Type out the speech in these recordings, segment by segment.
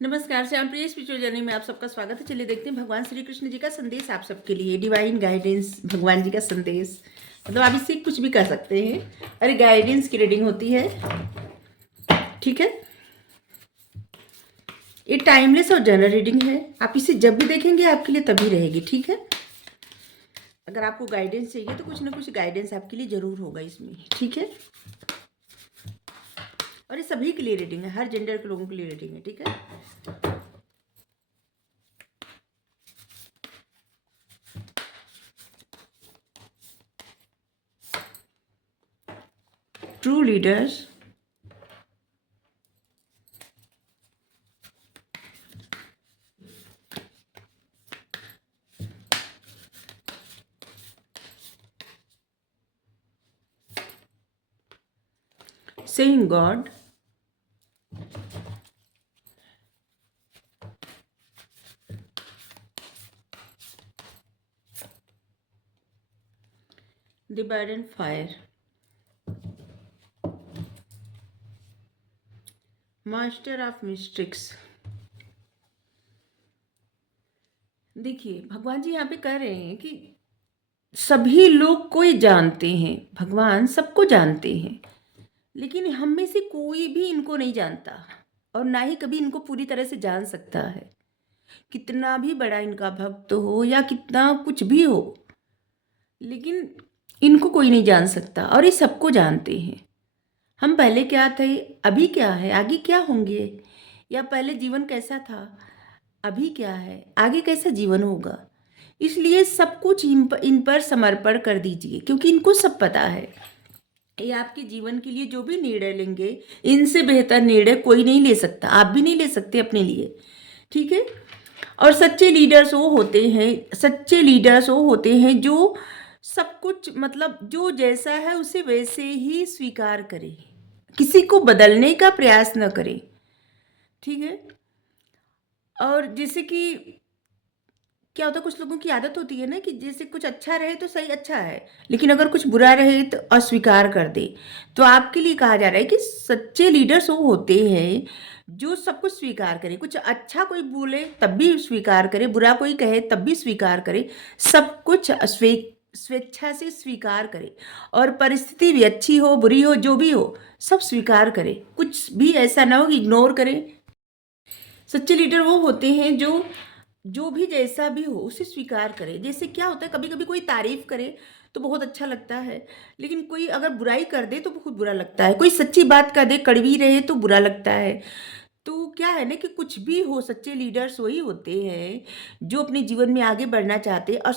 नमस्कार, श्याम प्रिय spiritual journey में आप सबका स्वागत है। चलिए देखते हैं भगवान श्री कृष्ण जी का संदेश आप सबके लिए। डिवाइन गाइडेंस, भगवान जी का संदेश, मतलब आप इससे कुछ भी कर सकते हैं। अरे गाइडेंस की रीडिंग होती है, ठीक है। ये टाइमलेस और जनरल रीडिंग है। आप इसे जब भी देखेंगे आपके लिए तभी रहेगी, ठीक है। अगर आपको गाइडेंस चाहिए तो कुछ ना कुछ गाइडेंस आपके लिए जरूर होगा इसमें, ठीक है। और ये सभी के लिए रीडिंग है, हर जेंडर के लोगों के लिए रीडिंग है, ठीक है। True leaders, saying God, the burden fire, master of mystics. देखिए भगवान जी यहाँ पे कह रहे हैं कि सभी लोग कोई जानते हैं, भगवान सबको जानते हैं, लेकिन हम में से कोई भी इनको नहीं जानता और ना ही कभी इनको पूरी तरह से जान सकता है। कितना भी बड़ा इनका भक्त हो या कितना कुछ भी हो, लेकिन इनको कोई नहीं जान सकता और ये सबको जानते हैं। हम पहले क्या थे, अभी क्या है, आगे क्या होंगे, या पहले जीवन कैसा था, अभी क्या है, आगे कैसा जीवन होगा। इसलिए सब कुछ इन पर समर्पण कर दीजिए, क्योंकि इनको सब पता है। ये आपके जीवन के लिए जो भी निर्णय लेंगे, इनसे बेहतर निर्णय कोई नहीं ले सकता, आप भी नहीं ले सकते अपने लिए, ठीक है। और सच्चे लीडर्स वो होते हैं, सच्चे लीडर्स वो होते हैं जो सब कुछ, मतलब जो जैसा है उसे वैसे ही स्वीकार करे, किसी को बदलने का प्रयास न करे, ठीक है। और जैसे कि क्या होता है, कुछ लोगों की आदत होती है ना कि जैसे कुछ अच्छा रहे तो सही अच्छा है, लेकिन अगर कुछ बुरा रहे तो अस्वीकार कर दे। तो आपके लिए कहा जा रहा है कि सच्चे लीडर्स वो होते हैं जो सब कुछ स्वीकार करे, कुछ अच्छा कोई बोले तब भी स्वीकार करे, बुरा कोई कहे तब भी स्वीकार करे, सब कुछ स्वेच्छा से स्वीकार करे। और परिस्थिति भी अच्छी हो बुरी हो जो भी हो, सब स्वीकार करे, कुछ भी ऐसा ना हो कि इग्नोर करे। सच्चे लीडर वो होते हैं जो जो भी जैसा भी हो उसे स्वीकार करे। जैसे क्या होता है, कभी कभी कोई तारीफ करे तो बहुत अच्छा लगता है, लेकिन कोई अगर बुराई कर दे तो बहुत बुरा लगता है। कोई सच्ची बात कर दे, कड़वी रहे तो बुरा लगता है। तो क्या है ना कि कुछ भी हो, सच्चे लीडर्स वही होते हैं जो अपने जीवन में आगे बढ़ना चाहते हैं और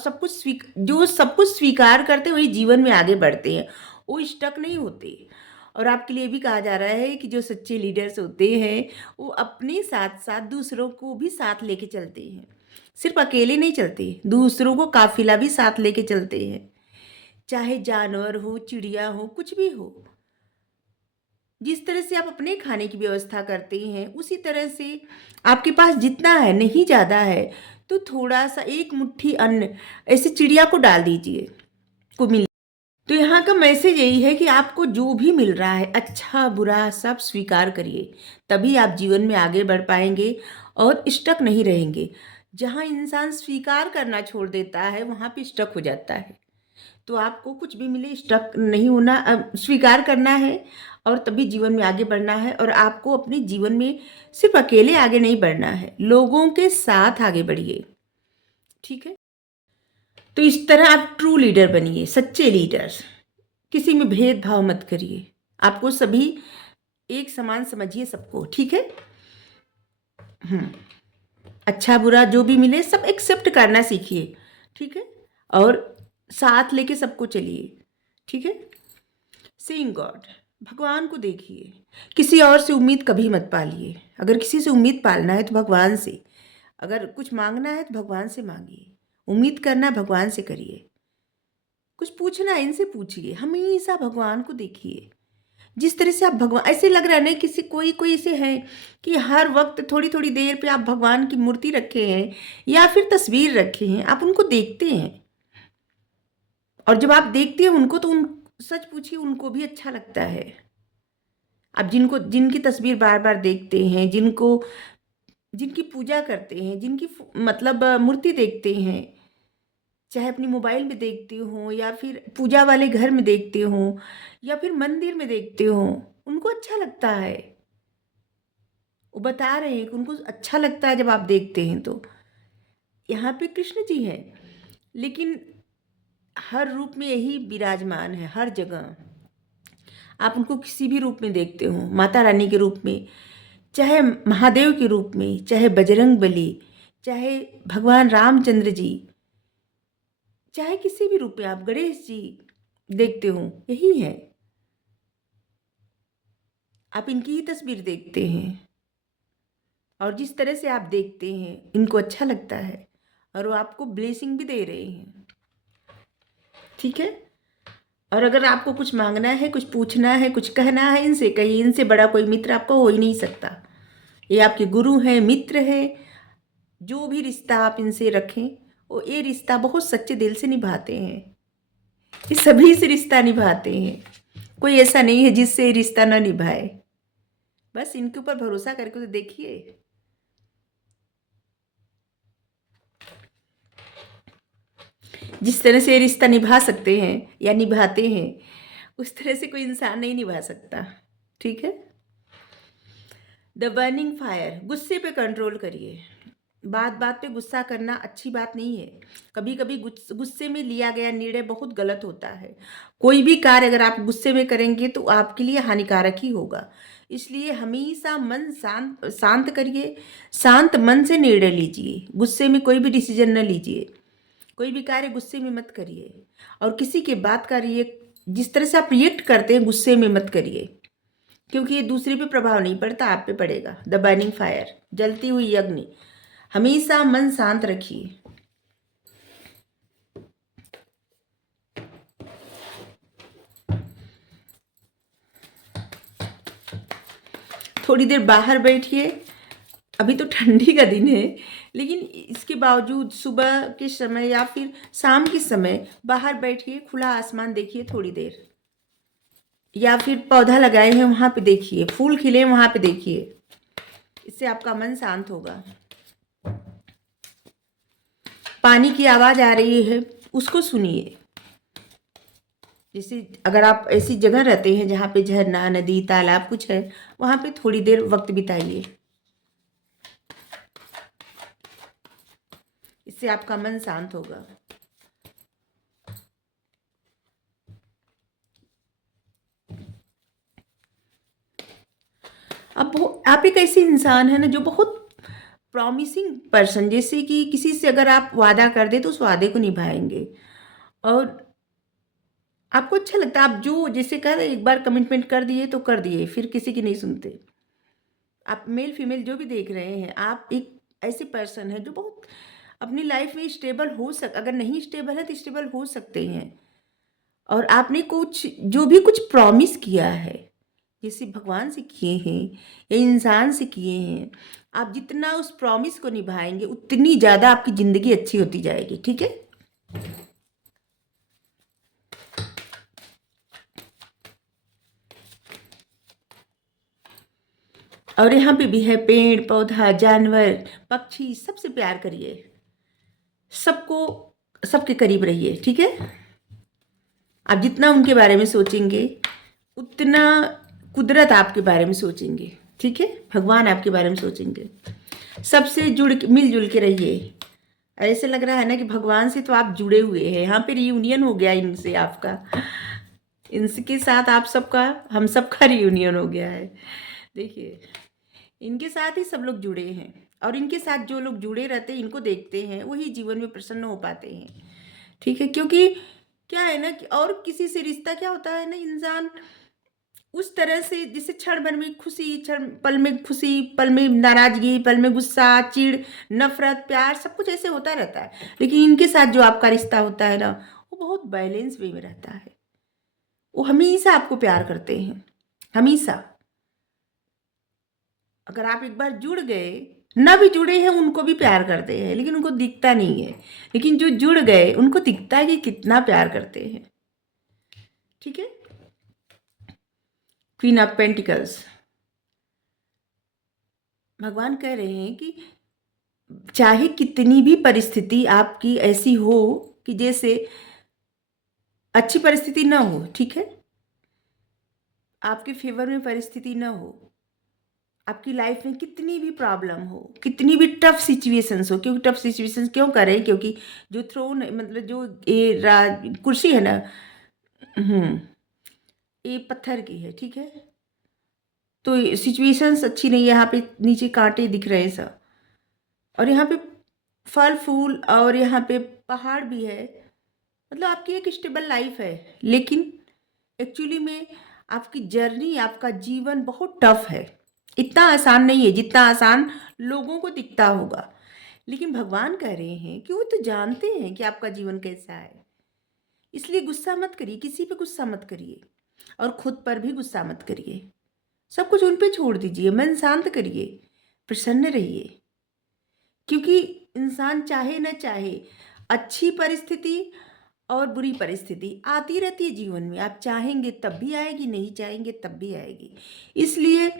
जो सब कुछ स्वीकार करते वही जीवन में आगे बढ़ते हैं, वो स्टक नहीं होते। और आपके लिए भी कहा जा रहा है कि जो सच्चे लीडर्स होते हैं वो अपने साथ साथ दूसरों को भी साथ लेके चलते हैं। सिर्फ अकेले नहीं चलते, दूसरों को काफिला भी साथ लेके चलते हैं। चाहे जानवर हो, चिड़िया हो, कुछ भी हो। जिस तरह से आप अपने खाने की व्यवस्था करते हैं उसी तरह से आपके पास जितना है, नहीं ज़्यादा है, तो थोड़ा सा एक मुट्ठी अन्न ऐसे चिड़िया को डाल दीजिए, को मिल। तो यहाँ का मैसेज यही है कि आपको जो भी मिल रहा है, अच्छा बुरा सब स्वीकार करिए, तभी आप जीवन में आगे बढ़ पाएंगे और स्टक नहीं रहेंगे। जहाँ इंसान स्वीकार करना छोड़ देता है वहाँ पे स्टक हो जाता है। तो आपको कुछ भी मिले स्टक नहीं होना, स्वीकार करना है और तभी जीवन में आगे बढ़ना है। और आपको अपने जीवन में सिर्फ अकेले आगे नहीं बढ़ना है, लोगों के साथ आगे बढ़िए, ठीक है। तो इस तरह आप ट्रू लीडर बनिए, सच्चे लीडर्स। किसी में भेदभाव मत करिए, आपको सभी एक समान समझिए सबको, ठीक है। अच्छा बुरा जो भी मिले सब एक्सेप्ट करना सीखिए, ठीक है। और साथ लेके सबको चलिए, ठीक है। सीइंग गॉड, भगवान को देखिए। किसी और से उम्मीद कभी मत पालिए। अगर किसी से उम्मीद पालना है तो भगवान से, अगर कुछ मांगना है तो भगवान से मांगिए, उम्मीद करना भगवान से करिए, कुछ पूछना है इनसे पूछिए, हमेशा भगवान को देखिए। जिस तरह से आप भगवान, ऐसे लग रहा है नहीं किसी कोई कोई ऐसे है कि हर वक्त थोड़ी थोड़ी देर पे आप भगवान की मूर्ति रखे हैं या फिर तस्वीर रखे हैं, आप उनको देखते हैं। और जब आप देखते हैं उनको तो उन सच पूछिए उनको भी अच्छा लगता है। आप जिनकी तस्वीर बार बार देखते हैं, जिनको जिनकी पूजा करते हैं, जिनकी मतलब मूर्ति देखते हैं, चाहे अपनी मोबाइल में देखते हो या फिर पूजा वाले घर में देखते हो या फिर मंदिर में देखते हो, उनको अच्छा लगता है। वो बता रहे हैं कि उनको अच्छा लगता है जब आप देखते हैं तो। यहाँ पे कृष्ण जी हैं, लेकिन हर रूप में यही विराजमान है, हर जगह। आप उनको किसी भी रूप में देखते हो, माता रानी के रूप में, चाहे महादेव के रूप में, चाहे बजरंग बली, चाहे भगवान रामचंद्र जी, चाहे किसी भी रूप में आप गणेश जी देखते हो, यही है। आप इनकी ही तस्वीर देखते हैं और जिस तरह से आप देखते हैं इनको अच्छा लगता है और वो आपको ब्लेसिंग भी दे रहे हैं। ठीक है। और अगर आपको कुछ मांगना है, कुछ पूछना है, कुछ कहना है, इनसे कहिए। इनसे बड़ा कोई मित्र आपका हो ही नहीं सकता। ये आपके गुरु हैं, मित्र हैं। जो भी रिश्ता आप इनसे रखें, वो ये रिश्ता बहुत सच्चे दिल से निभाते हैं। ये सभी से रिश्ता निभाते हैं, कोई ऐसा नहीं है जिससे ये रिश्ता ना निभाए। बस इनके ऊपर भरोसा करके तो देखिए। जिस तरह से ये रिश्ता निभा सकते हैं या निभाते हैं, उस तरह से कोई इंसान नहीं निभा सकता। ठीक है। द बर्निंग फायर, गुस्से पे कंट्रोल करिए। बात बात पे गुस्सा करना अच्छी बात नहीं है। कभी कभी गुस्से में लिया गया निर्णय बहुत गलत होता है। कोई भी कार्य अगर आप गुस्से में करेंगे तो आपके लिए हानिकारक ही होगा। इसलिए हमेशा मन शांत शांत करिए। शांत मन से निर्णय लीजिए। गुस्से में कोई भी डिसीजन न लीजिए। कोई भी कार्य गुस्से में मत करिए। और किसी के बात का जिस तरह से आप रिएक्ट करते हैं, गुस्से में मत करिए, क्योंकि ये दूसरे पे प्रभाव नहीं पड़ता, आप पे पड़ेगा। द बर्निंग फायर, जलती हुई अग्नि। हमेशा मन शांत रखिए। थोड़ी देर बाहर बैठिए। अभी तो ठंडी का दिन है, लेकिन इसके बावजूद सुबह के समय या फिर शाम के समय बाहर बैठिए, खुला आसमान देखिए थोड़ी देर। या फिर पौधा लगाए हैं वहाँ पे देखिए, फूल खिले हैं वहाँ पे देखिए। इससे आपका मन शांत होगा। पानी की आवाज़ आ रही है, उसको सुनिए। जैसे अगर आप ऐसी जगह रहते हैं जहाँ पे झरना, नदी, तालाब कुछ है, वहाँ पे थोड़ी देर वक्त बिताइए। इससे आपका मन शांत होगा। अब आप एक ऐसे इंसान है ना जो बहुत प्रॉमिसिंग पर्सन, जैसे कि किसी से अगर आप वादा कर दे तो उस वादे को निभाएंगे। और आपको अच्छा लगता है, आप जो जैसे कह रहे एक बार कमिटमेंट कर दिए तो कर दिए, फिर किसी की नहीं सुनते। आप मेल फीमेल जो भी देख रहे हैं, आप एक ऐसे पर्सन है जो बहुत अपनी लाइफ में स्टेबल अगर नहीं स्टेबल है तो स्टेबल हो सकते हैं। और आपने कुछ जो भी कुछ प्रॉमिस किया है, जैसे भगवान से किए हैं या इंसान से किए हैं, आप जितना उस प्रॉमिस को निभाएंगे उतनी ज़्यादा आपकी ज़िंदगी अच्छी होती जाएगी। ठीक है। और यहाँ पे भी है पेड़ पौधा, जानवर, पक्षी, सबसे प्यार करिए। सबको सबके करीब रहिए। ठीक है। आप जितना उनके बारे में सोचेंगे उतना कुदरत आपके बारे में सोचेंगे। ठीक है। भगवान आपके बारे में सोचेंगे। सबसे मिलजुल के रहिए। ऐसे लग रहा है ना कि भगवान से तो आप जुड़े हुए हैं। यहाँ पे रियूनियन हो गया इनसे आपका, इनके साथ आप सबका, हम सबका रियूनियन हो गया है। देखिए, इनके साथ ही सब लोग जुड़े हैं और इनके साथ जो लोग जुड़े रहते हैं, इनको देखते हैं, वही जीवन में प्रसन्न हो पाते हैं। ठीक है। क्योंकि क्या है ना कि और किसी से रिश्ता क्या होता है ना, इंसान उस तरह से जिसे क्षण भर में खुशी, पल में खुशी, पल में नाराजगी, पल में गुस्सा, चिढ़, नफरत, प्यार, सब कुछ ऐसे होता रहता है। लेकिन इनके साथ जो आपका रिश्ता होता है ना, वो बहुत बैलेंस वे में रहता है। वो हमेशा आपको प्यार करते हैं, हमेशा। अगर आप एक बार जुड़ गए, ना भी जुड़े हैं उनको भी प्यार करते हैं, लेकिन उनको दिखता नहीं है। लेकिन जो जुड़ गए उनको दिखता है कि कितना प्यार करते हैं। ठीक है। क्वीन ऑफ पेंटिकल्स, भगवान कह रहे हैं कि चाहे कितनी भी परिस्थिति आपकी ऐसी हो कि जैसे अच्छी परिस्थिति ना हो, ठीक है, आपके फेवर में परिस्थिति ना हो, आपकी लाइफ में कितनी भी प्रॉब्लम हो, कितनी भी टफ सिचुएशंस हो, क्योंकि टफ सिचुएशंस क्यों कर रहे हैं, क्योंकि जो थ्रोन मतलब जो ये कुर्सी है ना, ये पत्थर की है, ठीक है, तो सिचुएशंस अच्छी नहीं है, यहाँ पे नीचे कांटे दिख रहे हैं सब, और यहाँ पे फल फूल, और यहाँ पे पहाड़ भी है, मतलब आपकी एक स्टेबल लाइफ है, लेकिन एक्चुअली में आपकी जर्नी, आपका जीवन बहुत टफ है, इतना आसान नहीं है जितना आसान लोगों को दिखता होगा। लेकिन भगवान कह रहे हैं कि वो तो जानते हैं कि आपका जीवन कैसा है, इसलिए गुस्सा मत करिए, किसी पे गुस्सा मत करिए, और खुद पर भी गुस्सा मत करिए, सब कुछ उन पे छोड़ दीजिए, मन शांत करिए, प्रसन्न रहिए, क्योंकि इंसान चाहे न चाहे अच्छी परिस्थिति और बुरी परिस्थिति आती रहती है जीवन में, आप चाहेंगे तब भी आएगी, नहीं चाहेंगे तब भी आएगी। इसलिए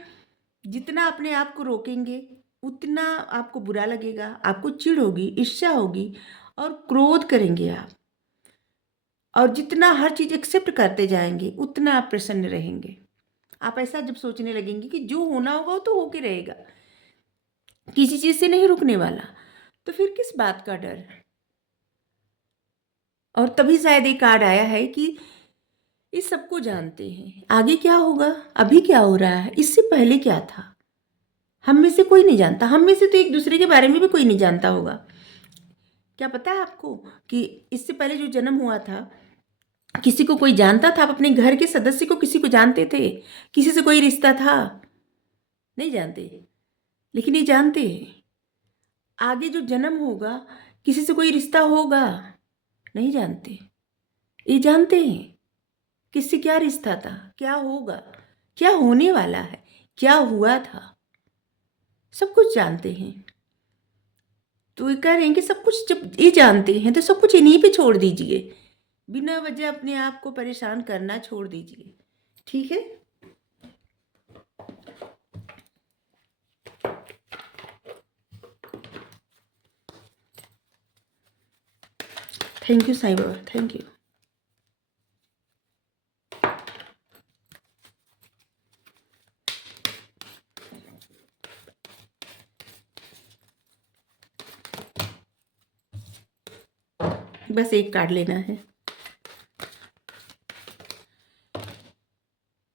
जितना अपने आप को रोकेंगे उतना आपको बुरा लगेगा, आपको चिढ़ होगी, ईर्ष्या होगी, और क्रोध करेंगे आप, और जितना हर चीज़ एक्सेप्ट करते जाएंगे उतना आप प्रसन्न रहेंगे। आप ऐसा जब सोचने लगेंगे कि जो होना होगा वो तो होके रहेगा, किसी चीज़ से नहीं रुकने वाला, तो फिर किस बात का डर। और तभी शायद एक कार्ड आया है कि इस सबको जानते हैं, आगे क्या होगा, अभी क्या हो रहा है, इससे पहले क्या था, हम में से कोई नहीं जानता, हम में से तो एक दूसरे के बारे में भी कोई नहीं जानता होगा। क्या पता है आपको कि इससे पहले जो जन्म हुआ था, किसी को कोई जानता था? आप अपने घर के सदस्य को किसी को जानते थे? किसी से कोई रिश्ता था? नहीं जानते। लेकिन ये जानते हैं आगे जो जन्म होगा किसी से कोई रिश्ता होगा, नहीं जानते। ये जानते हैं किससे क्या रिश्ता था, क्या होगा, क्या होने वाला है, क्या हुआ था, सब कुछ जानते हैं। तो ये कह रहे हैं कि सब कुछ जब ये जानते हैं तो सब कुछ इन्हीं पे छोड़ दीजिए, बिना वजह अपने आप को परेशान करना छोड़ दीजिए, ठीक है। Thank you Sai Baba, thank you. बस एक कार्ड लेना है,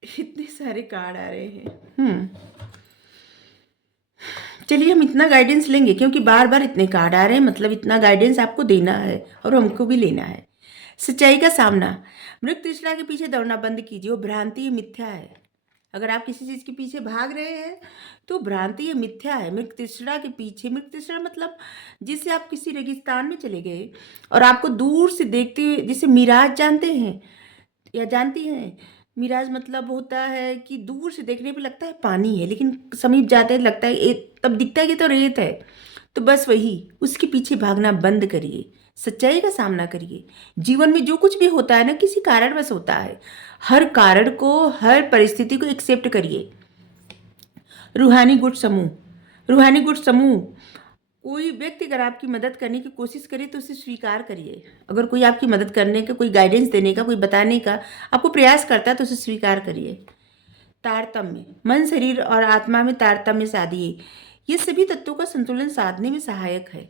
इतने सारे कार्ड आ रहे हैं। चलिए हम इतना गाइडेंस लेंगे, क्योंकि बार बार इतने कार्ड आ रहे हैं, मतलब इतना गाइडेंस आपको देना है और हमको भी लेना है। सच्चाई का सामना, मृग तृष्णा के पीछे दौड़ना बंद कीजिए, वो भ्रांति है, मिथ्या है। अगर आप किसी चीज़ के पीछे भाग रहे हैं तो भ्रांति है, मिथ्या है। मृग तृष्णा के पीछे, मृग तृष्णा मतलब जिससे आप किसी रेगिस्तान में चले गए और आपको दूर से देखते हुए, जिसे मिराज जानते हैं या जानती हैं, मिराज मतलब होता है कि दूर से देखने पे लगता है पानी है, लेकिन समीप जाते लगता है तब दिखता है कि तो रेत है। तो बस वही, उसके पीछे भागना बंद करिए, सच्चाई का सामना करिए। जीवन में जो कुछ भी होता है ना, किसी कारणवश होता है। हर कारण को, हर परिस्थिति को एक्सेप्ट करिए। रूहानी गुट समूह, रूहानी गुट समूह, कोई व्यक्ति अगर आपकी मदद करने की कोशिश करे तो उसे स्वीकार करिए। अगर कोई आपकी मदद करने का, कोई गाइडेंस देने का, कोई बताने का आपको प्रयास करता है तो उसे स्वीकार करिए। तारतम्य, मन, शरीर और आत्मा में तारतम्य साधिए, ये सभी तत्वों का संतुलन साधने में सहायक है।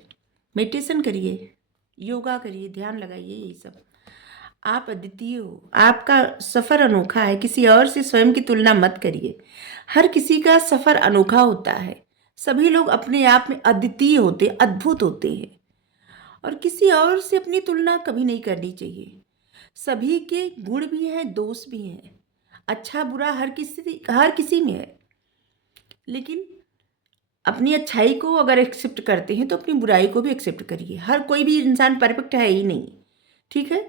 मेडिटेशन करिए, योगा करिए, ध्यान लगाइए, यही सब। आप अद्वितीय हो, आपका सफ़र अनोखा है, किसी और से स्वयं की तुलना मत करिए। हर किसी का सफ़र अनोखा होता है, सभी लोग अपने आप में अद्वितीय होते, अद्भुत होते हैं, और किसी और से अपनी तुलना कभी नहीं करनी चाहिए। सभी के गुण भी हैं, दोष भी हैं, अच्छा बुरा हर किसी में है, लेकिन अपनी अच्छाई को अगर एक्सेप्ट करते हैं तो अपनी बुराई को भी एक्सेप्ट करिए। हर कोई भी इंसान परफेक्ट है ही नहीं, ठीक है।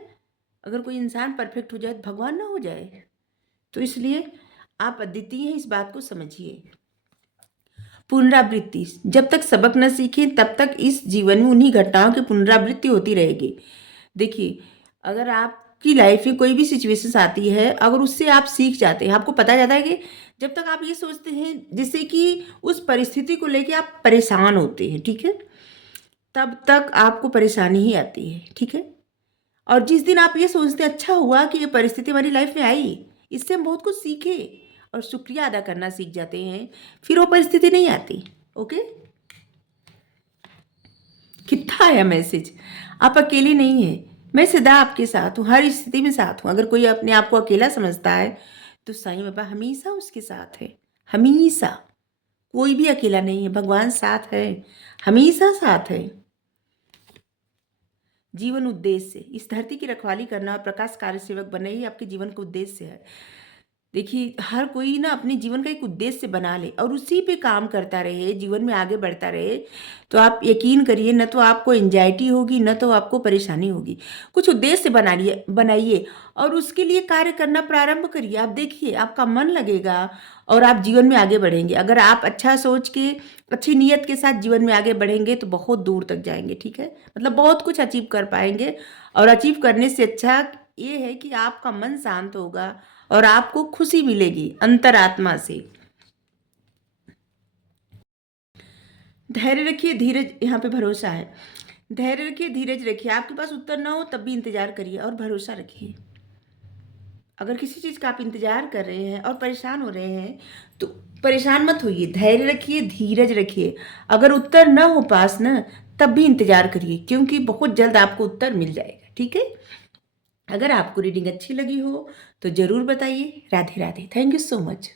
अगर कोई इंसान परफेक्ट हो जाए तो भगवान ना हो जाए, तो इसलिए आप अद्वितीय हैं, इस बात को समझिए। पुनरावृत्ति, जब तक सबक न सीखें तब तक इस जीवन में उन्हीं घटनाओं की पुनरावृत्ति होती रहेगी। देखिए, अगर आप आपकी लाइफ में कोई भी सिचुएशंस आती है, अगर उससे आप सीख जाते हैं, आपको पता जाता है कि जब तक आप ये सोचते हैं जैसे कि उस परिस्थिति को लेके आप परेशान होते हैं, ठीक है, तब तक आपको परेशानी ही आती है, ठीक है। और जिस दिन आप ये सोचते हैं अच्छा हुआ कि ये परिस्थिति हमारी लाइफ में आई, इससे हम बहुत कुछ सीखे और शुक्रिया अदा करना सीख जाते हैं, फिर वो परिस्थिति नहीं आती। ओके, कितना आया मैसेज। आप अकेले नहीं हैं, मैं सदा आपके साथ हूँ, हर स्थिति में साथ हूँ। अगर कोई अपने आप को अकेला समझता है तो साईं बाबा हमेशा उसके साथ है, हमेशा। कोई भी अकेला नहीं है, भगवान साथ है, हमेशा साथ है। जीवन उद्देश्य, इस धरती की रखवाली करना और प्रकाश कार्य सेवक बनना ही आपके जीवन का उद्देश्य है। देखिए, हर कोई ना अपने जीवन का एक उद्देश्य बना ले और उसी पे काम करता रहे, जीवन में आगे बढ़ता रहे, तो आप यकीन करिए न तो आपको एंजाइटी होगी, न तो आपको परेशानी होगी। कुछ उद्देश्य बनाइए और उसके लिए कार्य करना प्रारंभ करिए। आप देखिए, आपका मन लगेगा और आप जीवन में आगे बढ़ेंगे। अगर आप अच्छा सोच के, अच्छी नीयत के साथ जीवन में आगे बढ़ेंगे तो बहुत दूर तक जाएंगे, ठीक है, मतलब बहुत कुछ अचीव कर पाएंगे। और अचीव करने से अच्छा ये है कि आपका मन शांत होगा और आपको खुशी मिलेगी अंतरात्मा से। धैर्य रखिए, धीरज, यहाँ पे भरोसा है। धैर्य रखिए, धीरज रखिए। आपके पास उत्तर ना हो तब भी इंतजार करिए और भरोसा रखिए। अगर किसी चीज़ का आप इंतजार कर रहे हैं और परेशान हो रहे हैं तो परेशान मत होइए, धैर्य रखिए, धीरज रखिए। अगर उत्तर ना हो पास ना, तब भी इंतजार करिए, क्योंकि बहुत जल्द आपको उत्तर मिल जाएगा, ठीक है। अगर आपको रीडिंग अच्छी लगी हो तो ज़रूर बताइए। Radhe Radhe. Thank you so much.